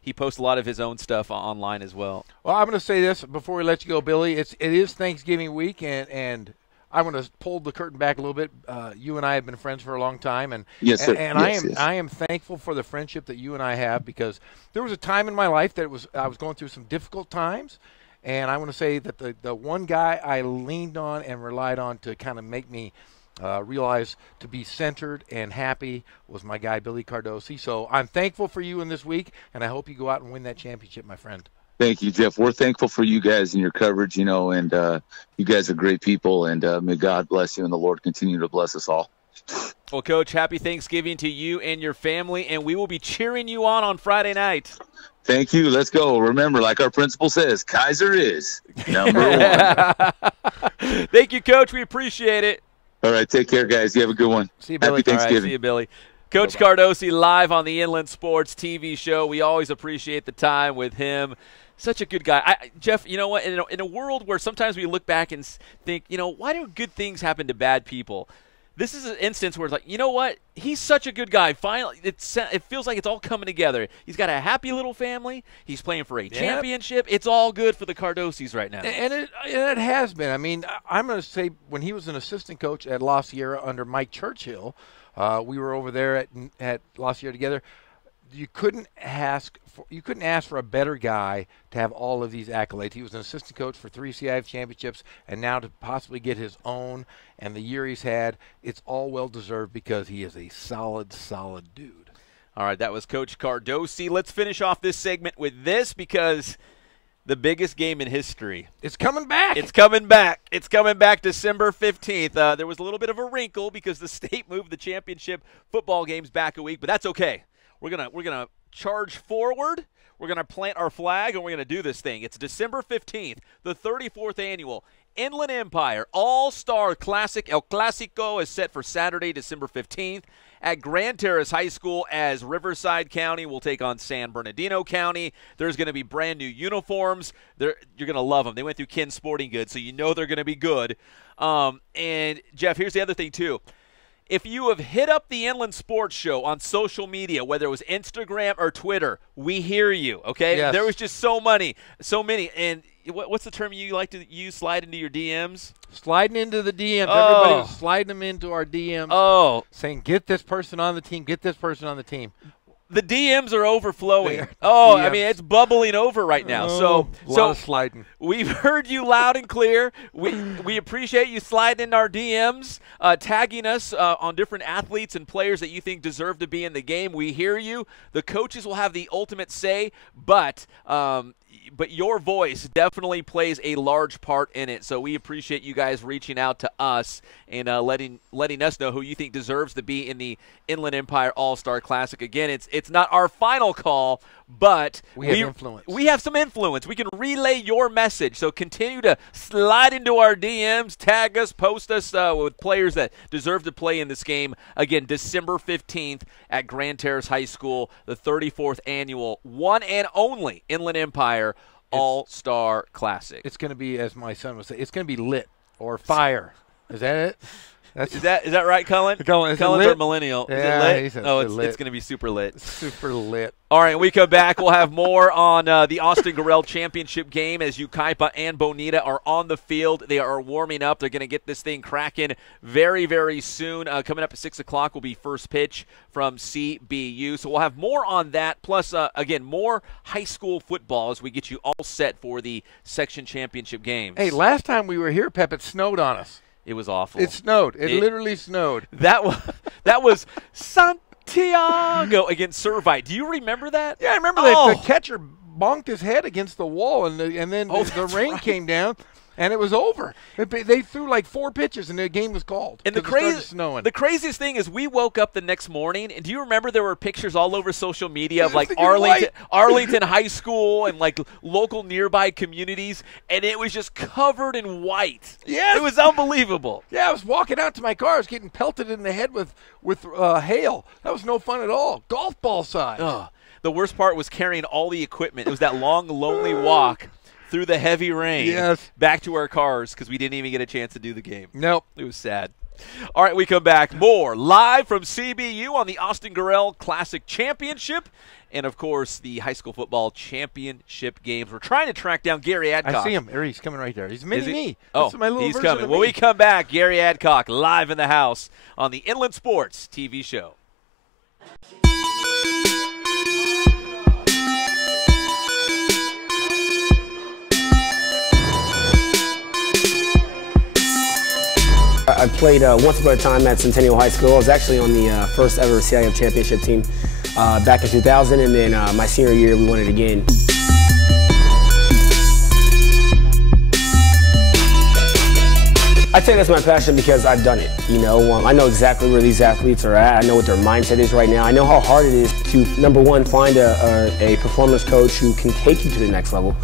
he posts a lot of his own stuff online as well. Well, I'm going to say this before we let you go, Billy. It is Thanksgiving week, and I want to pull the curtain back a little bit. You and I have been friends for a long time, and yes, sir. And yes, I am thankful for the friendship that you and I have, because there was a time in my life that I was going through some difficult times. And I want to say that the one guy I leaned on and relied on to kind of make me realize to be centered and happy was my guy, Billy Cardosi. So I'm thankful for you in this week, and I hope you go out and win that championship, my friend. Thank you, Jeff. We're thankful for you guys and your coverage, and you guys are great people, and may God bless you and the Lord continue to bless us all. Well, Coach, happy Thanksgiving to you and your family, and we will be cheering you on Friday night. Thank you. Let's go. Remember, like our principal says, Kaiser is #1. Thank you, Coach. We appreciate it. All right. Take care, guys. You have a good one. See you, Billy. Happy Thanksgiving. All right, see you, Billy. Coach Cardosi live on the Inland Sports TV show. We always appreciate the time with him. Such a good guy. Jeff, you know what? In a world where sometimes we look back and think, why do good things happen to bad people? This is an instance where it's like, you know what? He's such a good guy. Finally, it feels like it's all coming together. He's got a happy little family. He's playing for a championship. It's all good for the Cardosis right now. And it has been. I mean, I'm going to say when he was an assistant coach at La Sierra under Mike Churchill, we were over there at La Sierra together. You couldn't ask for a better guy to have all of these accolades. He was an assistant coach for 3 CIF championships, and now to possibly get his own and the year he's had, it's all well-deserved because he is a solid dude. All right, that was Coach Cardosi. Let's finish off this segment with this because the biggest game in history. It's coming back. It's coming back. It's coming back December 15th. There was a little bit of a wrinkle because the state moved the championship football games back a week, but that's okay. We're gonna charge forward. We're gonna plant our flag, and we're gonna do this thing. It's December 15th, the 34th annual Inland Empire All-Star Classic. El Clasico is set for Saturday, December 15th at Grand Terrace High School as Riverside County will take on San Bernardino County. There's going to be brand new uniforms. You're going to love them. They went through Ken Sporting Goods, so you know they're going to be good. And, Jeff, here's the other thing, too. If you have hit up the Inland Sports Show on social media, whether it was Instagram or Twitter, we hear you, okay? Yes. There was just so many. And what's the term you like to use, slide into your DMs? Sliding into the DMs. Oh. Everybody was sliding them into our DMs. Oh. Saying, get this person on the team, get this person on the team. The DMs are overflowing. DMs. I mean, it's bubbling over right now. A lot of sliding. We've heard you loud and clear. We appreciate you sliding in our DMs, tagging us on different athletes and players that you think deserve to be in the game. We hear you. The coaches will have the ultimate say, but your voice definitely plays a large part in it. So we appreciate you guys reaching out to us and letting us know who you think deserves to be in the Inland Empire All-Star Classic. Again, it's not our final call, but we have influence. We have some influence. We can relay your message. So continue to slide into our DMs, tag us, post us with players that deserve to play in this game. Again, December 15th at Grand Terrace High School, the 34th annual one and only Inland Empire All-Star Classic. It's going to be, as my son would say, it's going to be lit. or fire. Is that it? Is that right, Cullen? Cullen's our millennial. Yeah, is it lit? It's going to be super lit. Super lit. All right, when we come back, we'll have more on the Austin Gorrell Championship game as Yucaipa and Bonita are on the field. They are warming up. They're going to get this thing cracking very, very soon. Coming up at 6 o'clock will be first pitch from CBU. So we'll have more on that, plus, again, more high school football as we get you all set for the section championship games. Hey, last time we were here, Pep, it snowed on us. It was awful. It snowed. It literally snowed. That was Santiago against Servite. Do you remember that? Yeah, I remember that the catcher bonked his head against the wall, and then the rain came down, and it was over. They threw like 4 pitches, and the game was called. And the craziest thing is we woke up the next morning, and do you remember there were pictures all over social media of like Arlington High School and like local nearby communities, and it was just covered in white. Yes. It was unbelievable. Yeah, I was walking out to my car. I was getting pelted in the head with hail. That was no fun at all. Golf ball size. The worst part was carrying all the equipment. It was that long, lonely walk through the heavy rain back to our cars because we didn't even get a chance to do the game. Nope. It was sad. All right, we come back. More live from CBU on the Austin Gorrell Classic Championship and, of course, the high school football championship games. We're trying to track down Gary Adcock. I see him. He's coming right there. He's mini-me. Oh, he's coming. When we come back, Gary Adcock live in the house on the Inland Sports TV show. I played once upon a time at Centennial High School. I was actually on the first ever CIF championship team back in 2000, and then my senior year we won it again. I think that's my passion because I've done it. You know, I know exactly where these athletes are at. I know what their mindset is right now. I know how hard it is to, number one, find a performance coach who can take you to the next level.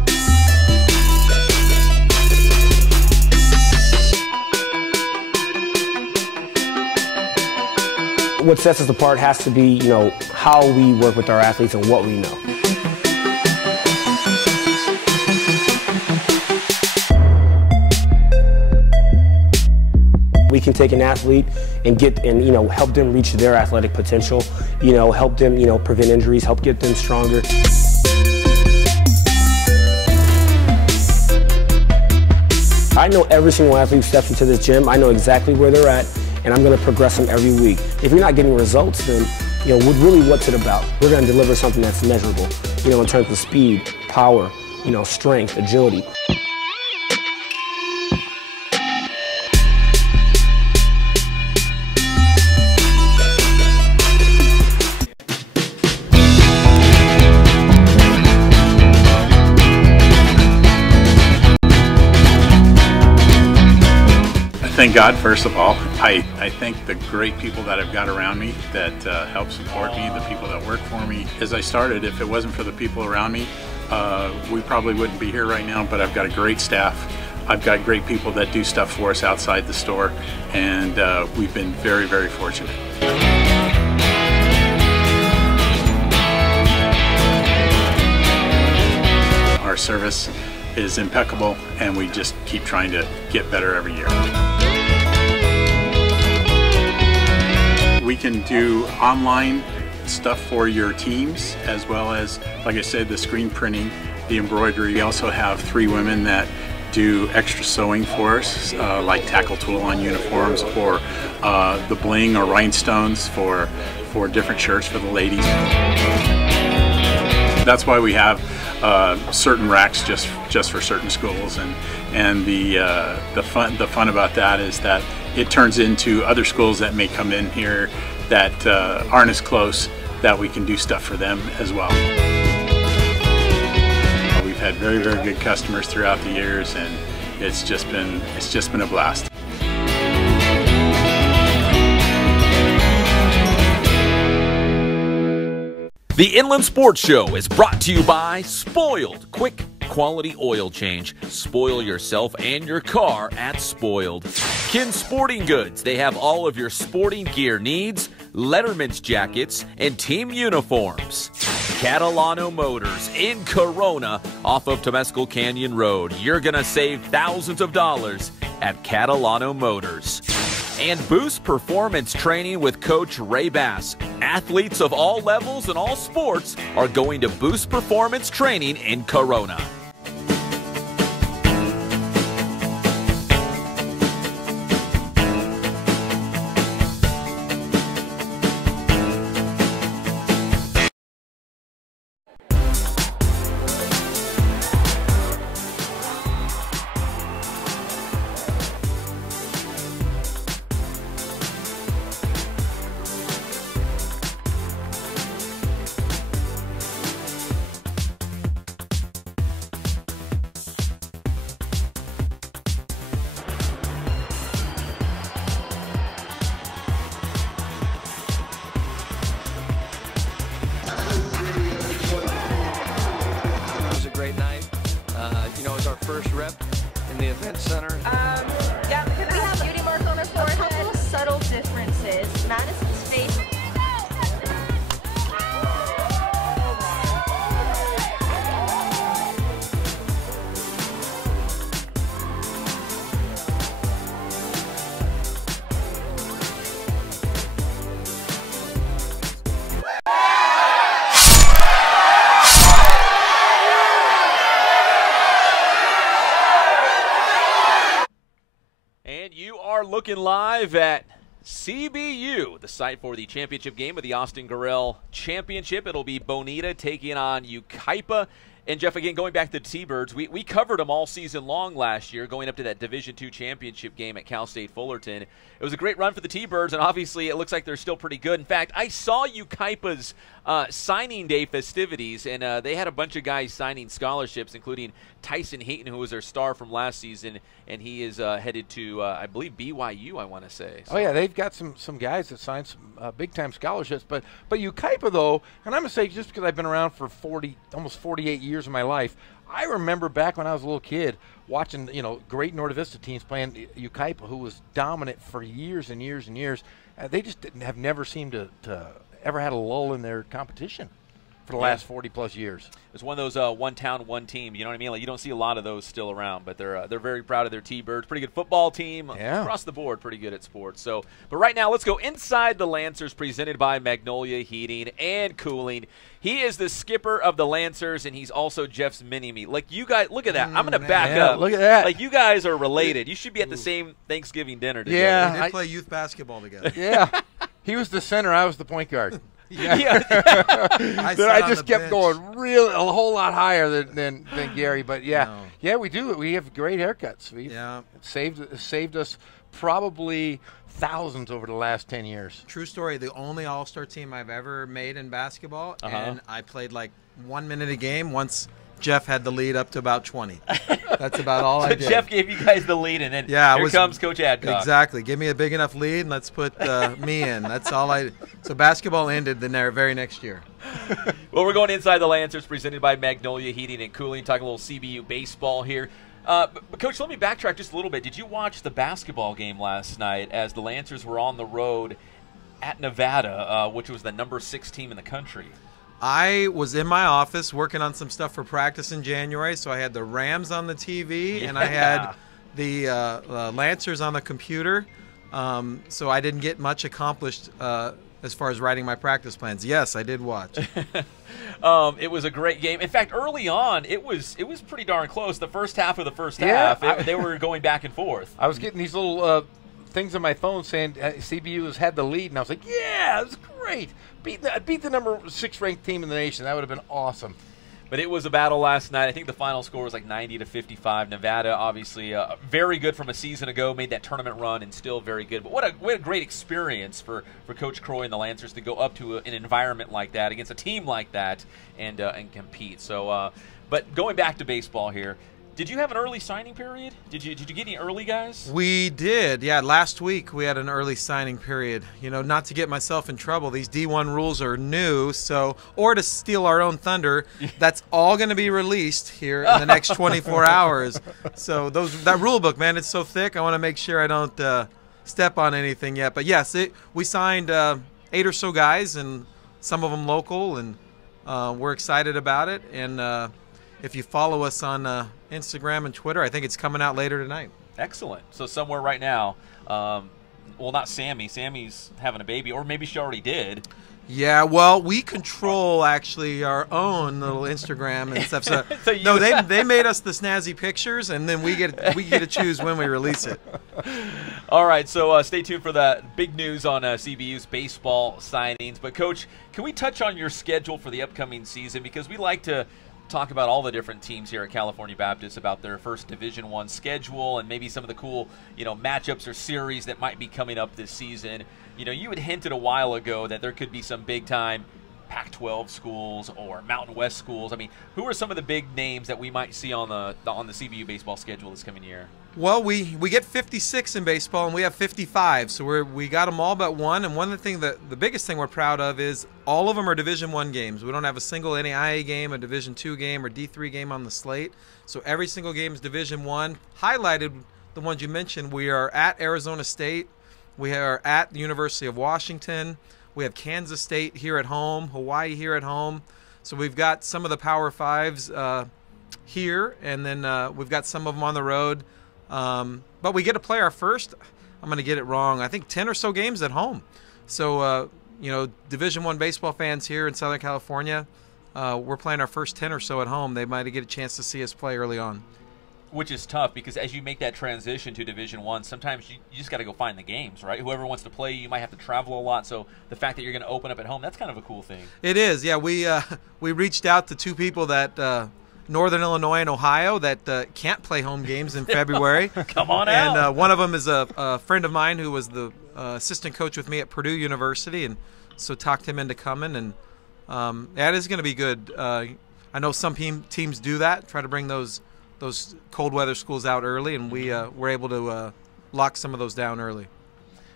What sets us apart has to be, you know, how we work with our athletes and what we know. We can take an athlete and you know, help them reach their athletic potential, you know, help them, you know, prevent injuries, help get them stronger. I know every single athlete who steps into this gym. I know exactly where they're at, and I'm going to progress them every week. If you're not getting results, then, you know, really what's it about? We're going to deliver something that's measurable, you know, in terms of speed, power, you know, strength, agility. Thank God, first of all. I thank the great people that I've got around me that help support me, the people that work for me. As I started, if it wasn't for the people around me, we probably wouldn't be here right now, but I've got a great staff. I've got great people that do stuff for us outside the store, and we've been very, very fortunate. Our service is impeccable, and we just keep trying to get better every year. We can do online stuff for your teams, as well as, like I said, the screen printing, the embroidery. We also have 3 women that do extra sewing for us, like tackle tool on uniforms, or the bling or rhinestones for different shirts for the ladies. That's why we have certain racks just for certain schools, and the fun about that is that it turns into other schools that may come in here that aren't as close, that we can do stuff for them as well. We've had very, very good customers throughout the years, and it's just been a blast. The Inland Sports Show is brought to you by Spoiled. Quick, quality oil change. Spoil yourself and your car at Spoiled. Kin Sporting Goods. They have all of your sporting gear needs, Letterman's jackets, and team uniforms. Catalano Motors in Corona off of Temescal Canyon Road. You're going to save thousands of dollars at Catalano Motors. And boost performance training with Coach Ray Bass. Athletes of all levels and all sports are going to Boost Performance Training in Corona. First rep in the event center. Yeah, we have beauty mark on our forehead. A couple of subtle differences. Madison's face. Looking live at CBU, the site for the championship game of the Austin Gorrell Championship. It'll be Bonita taking on Yucaipa. And, Jeff, again, going back to the T-Birds, we covered them all season long last year, going up to that Division II championship game at Cal State Fullerton. It was a great run for the T-Birds, and obviously it looks like they're still pretty good. In fact, I saw Yucaipa's signing day festivities, and they had a bunch of guys signing scholarships, including Tyson Heaton, who was their star from last season, and he is headed to, I believe, BYU, I want to say. So. Oh, yeah, they've got some guys that signed some big-time scholarships. But Yucaipa, though, and I'm going to say just because I've been around for almost 48 years of my life, I remember back when I was a little kid watching, great Norte Vista teams playing Yucaipa, who was dominant for years and years and years. They just have never seemed to ever had a lull in their competition for the last 40-plus years. It's one of those one town, one team. You know what I mean? Like, you don't see a lot of those still around, but they're very proud of their T-Birds. Pretty good football team across the board. Pretty good at sports. So, but right now, let's go inside the Lancers, presented by Magnolia Heating and Cooling. He is the skipper of the Lancers, and he's also Jeff's mini-me. Like, you guys, look at that. I'm going to back up. Look at that. Like, you guys are related. You should be at the same Thanksgiving dinner together. Yeah. We did play youth basketball together. Yeah. He was the center. I was the point guard. Yeah. I just kept going a whole lot higher than Gary. But, yeah, we do. We have great haircuts. It saved us probably thousands over the last 10 years. True story. The only all-star team I've ever made in basketball, and I played like 1 minute a game once Jeff had the lead up to about 20. That's about all I did. Jeff gave you guys the lead, and then here comes Coach Adcock. Exactly. Give me a big enough lead, and let's put me in. That's all I – so basketball ended the very next year. Well, we're going inside the Lancers, presented by Magnolia Heating and Cooling, talking a little CBU baseball here. But, Coach, let me backtrack just a little bit. Did you watch the basketball game last night as the Lancers were on the road at Nevada, which was the number 6 team in the country? I was in my office working on some stuff for practice in January, so I had the Rams on the TV, and I had the Lancers on the computer, so I didn't get much accomplished as far as writing my practice plans. Yes, I did watch. It was a great game. In fact, early on, it was pretty darn close. The first half of the first half, they were going back and forth. I was getting these little things on my phone saying CBU has had the lead, and I was like, yeah, it was great. Beat the number 6 ranked team in the nation. That would have been awesome. But it was a battle last night. I think the final score was like 90-55. Nevada, obviously, very good from a season ago, made that tournament run, and still very good. But what a great experience for Coach Croy and the Lancers to go up to an environment like that, against a team like that, and compete. So, but going back to baseball here, did you have an early signing period? Did you get any early guys? We did. Yeah, last week we had an early signing period. Not to get myself in trouble, these D1 rules are new, or to steal our own thunder, that's all going to be released here in the next 24 hours. So that rule book, man, it's so thick. I want to make sure I don't step on anything yet. But yes, we signed 8 or so guys, and some of them local, and we're excited about it. And if you follow us on Instagram and Twitter, I think it's coming out later tonight. Excellent. So somewhere right now, well, not Sammy. Sammy's having a baby, or maybe she already did. Yeah, well, we control actually our own little Instagram and stuff. So, So no, they made us the snazzy pictures, and then we get to choose when we release it. All right, so stay tuned for that big news on CBU's baseball signings. But, Coach, can we touch on your schedule for the upcoming season? Because we like to talk about all the different teams here at California Baptist, about their first Division I schedule and maybe some of the cool, matchups or series that might be coming up this season. You had hinted a while ago that there could be some big-time Pac-12 schools or Mountain West schools. I mean, who are some of the big names that we might see on the CBU baseball schedule this coming year? Well, we get 56 in baseball, and we have 55, so we got them all but one. And one of the things the biggest thing we're proud of is all of them are Division I games. We don't have a single NAIA game, a Division II game, or D3 game on the slate. So every single game is Division I. Highlighted the ones you mentioned. We are at Arizona State. We are at the University of Washington. We have Kansas State here at home, Hawaii here at home. So we've got some of the Power Fives here, and then we've got some of them on the road. But we get to play our first, I'm going to get it wrong, I think 10 or so games at home. So, Division I baseball fans here in Southern California, we're playing our first 10 or so at home. They might get a chance to see us play early on. Which is tough, because as you make that transition to Division I, sometimes you just got to go find the games, right? Whoever wants to play, you might have to travel a lot. So the fact that you're going to open up at home, that's kind of a cool thing. It is, yeah. We reached out to two people that Northern Illinois and Ohio that can't play home games in February. Come on out. And one of them is a friend of mine who was the assistant coach with me at Purdue University, and so talked him into coming. And that is going to be good. I know some teams do that, try to bring those cold weather schools out early, and we were able to lock some of those down early.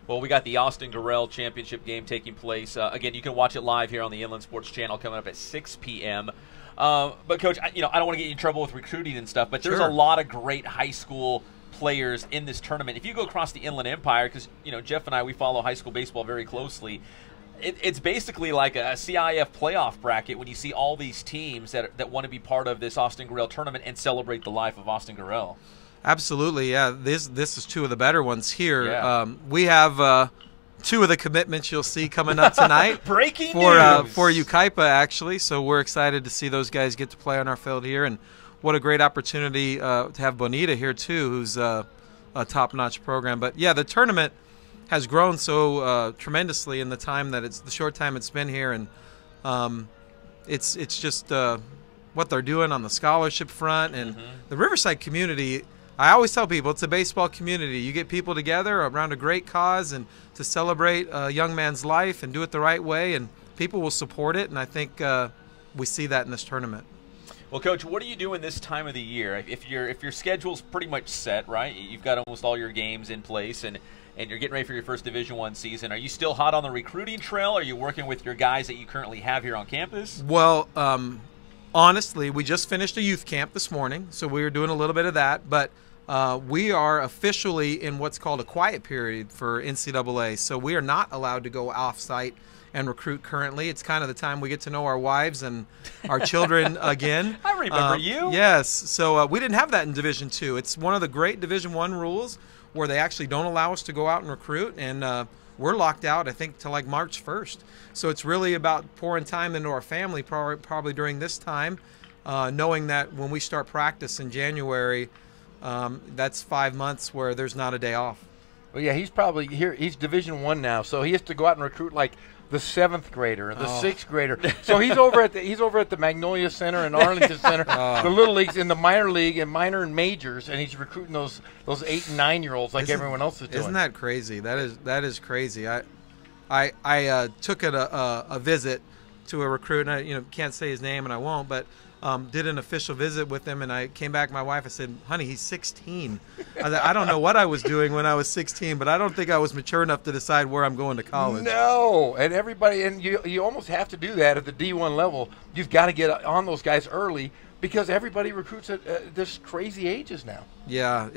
Well, we got the Austin Gorrell championship game taking place. Again, you can watch it live here on the Inland Sports Channel coming up at 6 p.m. But, Coach, I don't want to get you in trouble with recruiting and stuff, but there's a lot of great high school players in this tournament. If you go across the Inland Empire, because, Jeff and I, we follow high school baseball very closely, it's basically like a CIF playoff bracket when you see all these teams that want to be part of this Austin Gorrell tournament and celebrate the life of Austin Gorrell. Absolutely, yeah. This is two of the better ones here. Yeah. We have two of the commitments you'll see coming up tonight. Breaking news for Yucaipa, actually. So we're excited to see those guys get to play on our field here, and what a great opportunity to have Bonita here too, who's a top-notch program. But yeah, the tournament has grown so tremendously in the short time it's been here, and it's just what they're doing on the scholarship front, and the Riverside community. I always tell people it's a baseball community. You get people together around a great cause and to celebrate a young man's life and do it the right way, and people will support it, and I think we see that in this tournament. Well, Coach, what are you doing this time of the year? If your schedule's pretty much set, right? You've got almost all your games in place, and you're getting ready for your first Division I season. Are you still hot on the recruiting trail? Are you working with your guys that you currently have here on campus? Well, honestly, we just finished a youth camp this morning, so we were doing a little bit of that. But we are officially in what's called a quiet period for NCAA, so we are not allowed to go off-site and recruit currently. It's kind of the time we get to know our wives and our children again. I remember you. Yes, so we didn't have that in Division II. It's one of the great Division I rules where they actually don't allow us to go out and recruit, and we're locked out, I think, till like March 1st. So it's really about pouring time into our family probably during this time, knowing that when we start practice in January, that's 5 months where there's not a day off. Well, yeah, he's probably here. He's Division I now, so he has to go out and recruit like the 7th grader, the 6th grader. So he's over at the Magnolia Center and Arlington Center, the little leagues in the minor league and minor and majors, and he's recruiting those 8 and 9-year-olds like everyone else is doing. Isn't that crazy? That is crazy. I took a visit to a recruit, and I can't say his name, and I won't, but did an official visit with him, and I came back to my wife. I said, honey, he's 16. I don't know what I was doing when I was 16, but I don't think I was mature enough to decide where I'm going to college. No, and everybody, and you almost have to do that at the D1 level. You've got to get on those guys early because everybody recruits at this crazy ages now. Yeah,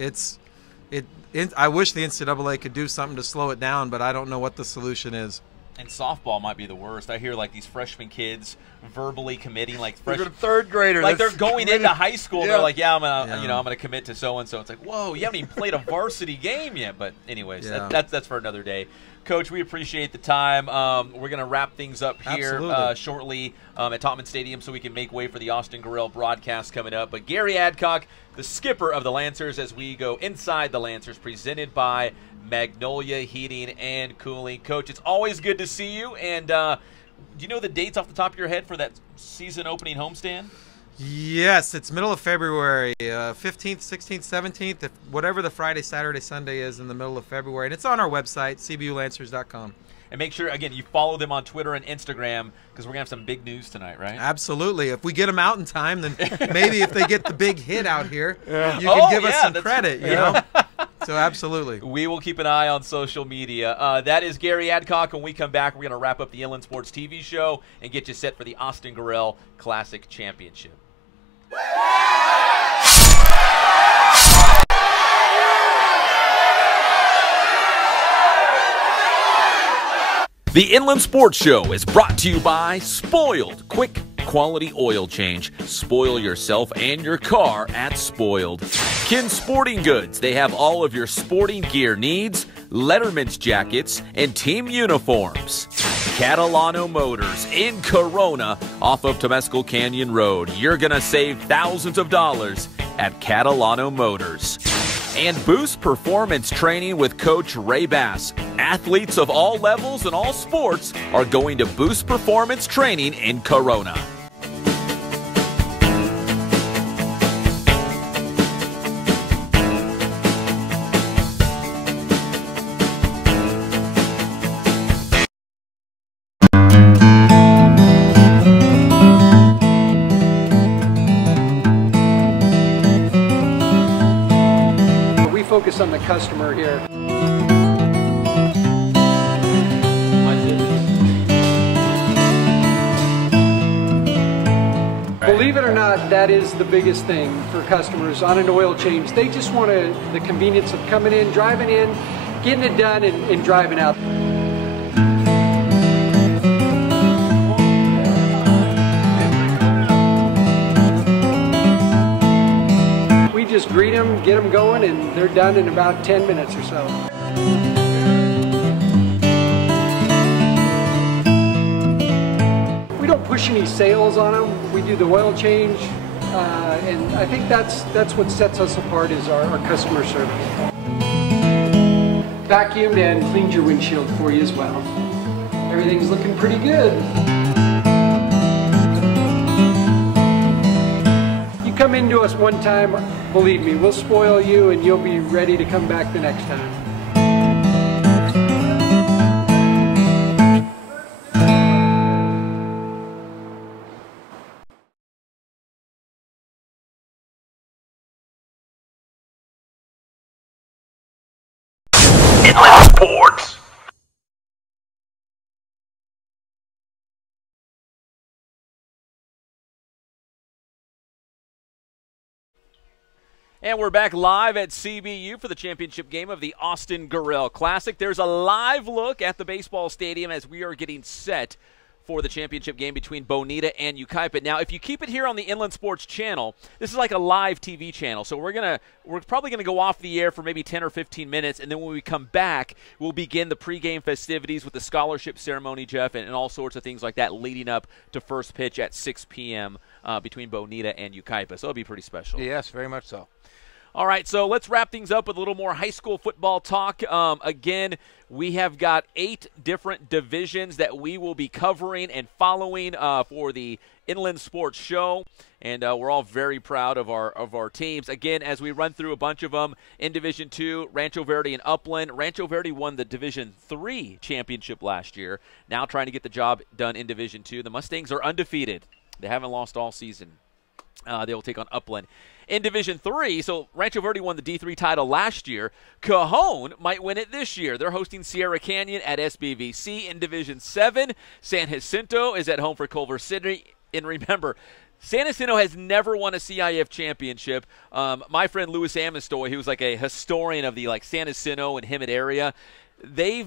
I wish the NCAA could do something to slow it down, but I don't know what the solution is. And softball might be the worst. I hear like these freshman kids verbally committing, like third grader, like they're going into high school. And Yeah. they're like, "Yeah, I'm gonna commit to so and so." It's like, whoa, you haven't even played a varsity game yet. But anyways, that's for another day. Coach, we appreciate the time. We're gonna wrap things up here shortly at Topman Stadium, so we can make way for the Austin Gorrell broadcast coming up. But Gary Adcock, the skipper of the Lancers, as we go inside the Lancers, presented by Magnolia Heating and Cooling. Coach, it's always good to see you. And do you know the dates off the top of your head for that season opening homestand? Yes, it's middle of February, 15th, 16th, 17th, whatever the Friday, Saturday, Sunday is in the middle of February. And it's on our website, cbulancers.com. And make sure, again, you follow them on Twitter and Instagram, because we're going to have some big news tonight, right? Absolutely. If we get them out in time, then maybe if they get the big hit out here, you can give us some credit, you know? So absolutely. We will keep an eye on social media. That is Gary Adcock. When we come back, we're going to wrap up the Inland Sports TV show and get you set for the Austin Gorrell Classic Championship. The Inland Sports Show is brought to you by Spoiled. Quick, quality oil change. Spoil yourself and your car at Spoiled. Kin Sporting Goods. They have all of your sporting gear needs, Letterman's jackets, and team uniforms. Catalano Motors in Corona off of Temescal Canyon Road. You're going to save thousands of dollars at Catalano Motors. And Boost Performance Training with Coach Ray Bass. Athletes of all levels and all sports are going to Boost Performance Training in Corona. Focus on the customer here. Believe it or not, that is the biggest thing for customers on an oil change. They just want the convenience of coming in, driving in, getting it done, and driving out. Just greet them, get them going, and they're done in about 10 minutes or so. We don't push any sales on them. We do the oil change, and I think that's what sets us apart is our customer service. Vacuumed and cleaned your windshield for you as well. Everything's looking pretty good. Come into us one time, believe me, we'll spoil you and you'll be ready to come back the next time. Inland Sports. And we're back live at CBU for the championship game of the Austin Gorrell Classic. There's a live look at the baseball stadium as we are getting set for the championship game between Bonita and Yucaipa. Now, if you keep it here on the Inland Sports channel, this is like a live TV channel. So we're probably gonna go off the air for maybe 10 or 15 minutes, and then when we come back, we'll begin the pregame festivities with the scholarship ceremony, Jeff, and all sorts of things like that leading up to first pitch at 6 p.m. Between Bonita and Yucaipa. So it'll be pretty special. Yes, very much so. All right, so let's wrap things up with a little more high school football talk. Again, we have got 8 different divisions that we will be covering and following for the Inland Sports Show, and we're all very proud of our teams. Again, as we run through a bunch of them, in Division 2, Rancho Verde and Upland. Rancho Verde won the Division 3 championship last year, now trying to get the job done in Division 2. The Mustangs are undefeated. They haven't lost all season. They will take on Upland. In Division 3, so Rancho Verde won the D3 title last year. Cajon might win it this year. They're hosting Sierra Canyon at SBVC. In Division 7, San Jacinto is at home for Culver City. And remember, San Jacinto has never won a CIF championship. My friend Louis Amestoy, who was like a historian of the San Jacinto and Hemet area, They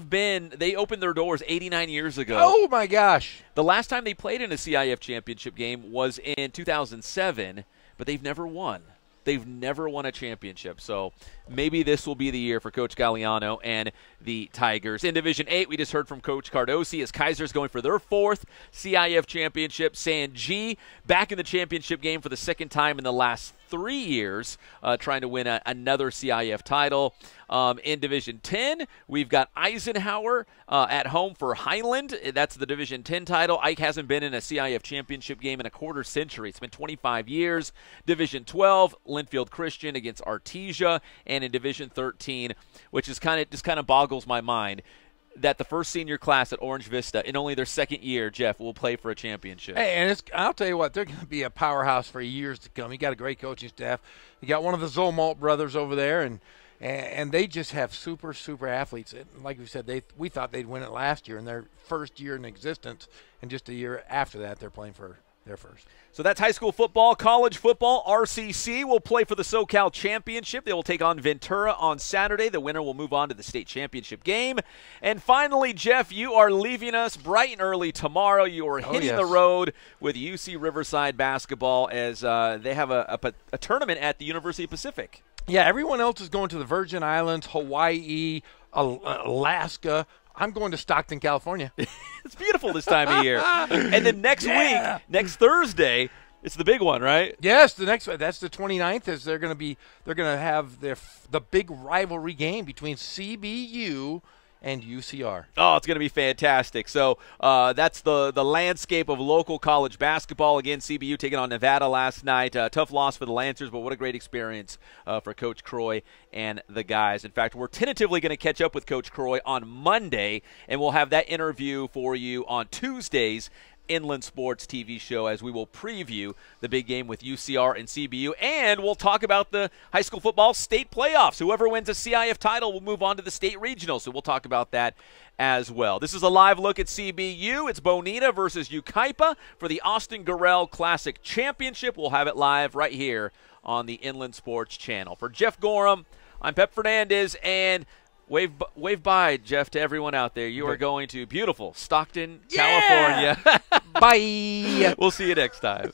opened their doors 89 years ago. Oh, my gosh. The last time they played in a CIF championship game was in 2007, but they've never won. They've never won a championship, so maybe this will be the year for Coach Galliano and the Tigers. In Division 8, we just heard from Coach Cardosi as Kaiser's going for their 4th CIF championship. San G back in the championship game for the second time in the last 3 years, trying to win another CIF title. In Division 10, we've got Eisenhower at home for Highland. That's the Division 10 title. Ike hasn't been in a CIF championship game in a quarter century. It's been 25 years. Division 12, Linfield Christian against Artesia. And in Division 13, which is kind of boggles my mind, that the first senior class at Orange Vista in only their second year, Jeff, will play for a championship. Hey, and I'll tell you what, they're going to be a powerhouse for years to come. You got a great coaching staff. You got one of the Zolmalt brothers over there, and they just have super athletes. And like we said, we thought they'd win it last year in their first year in existence, and just a year after that, they're playing for their first. So that's high school football. College football, RCC will play for the SoCal Championship. They will take on Ventura on Saturday. The winner will move on to the state championship game. And finally, Jeff, you are leaving us bright and early tomorrow. You are hitting the road with UC Riverside basketball as they have a tournament at the University of Pacific. Yeah, everyone else is going to the Virgin Islands, Hawaii, Alaska. I'm going to Stockton, California. It's beautiful this time of year. And then next week, next Thursday, it's the big one, right? Yes, that's the 29th. Is they're going to have the big rivalry game between CBU and UCR. Oh, it's going to be fantastic. So that's the landscape of local college basketball. Again, CBU taking on Nevada last night. Tough loss for the Lancers, but what a great experience for Coach Croy and the guys. In fact, we're tentatively going to catch up with Coach Croy on Monday, and we'll have that interview for you on Tuesday's Inland Sports TV show as we will preview the big game with UCR and CBU, and we'll talk about the high school football state playoffs. Whoever wins a CIF title will move on to the state regional, so we'll talk about that as well. This is a live look at CBU. It's Bonita versus Yucaipa for the Austin Gorrell Classic Championship. We'll have it live right here on the Inland Sports channel. For Jeff Gorham, I'm Pep Fernandez, and wave bye, Jeff, to everyone out there. You are going to beautiful Stockton, California. Bye. We'll see you next time.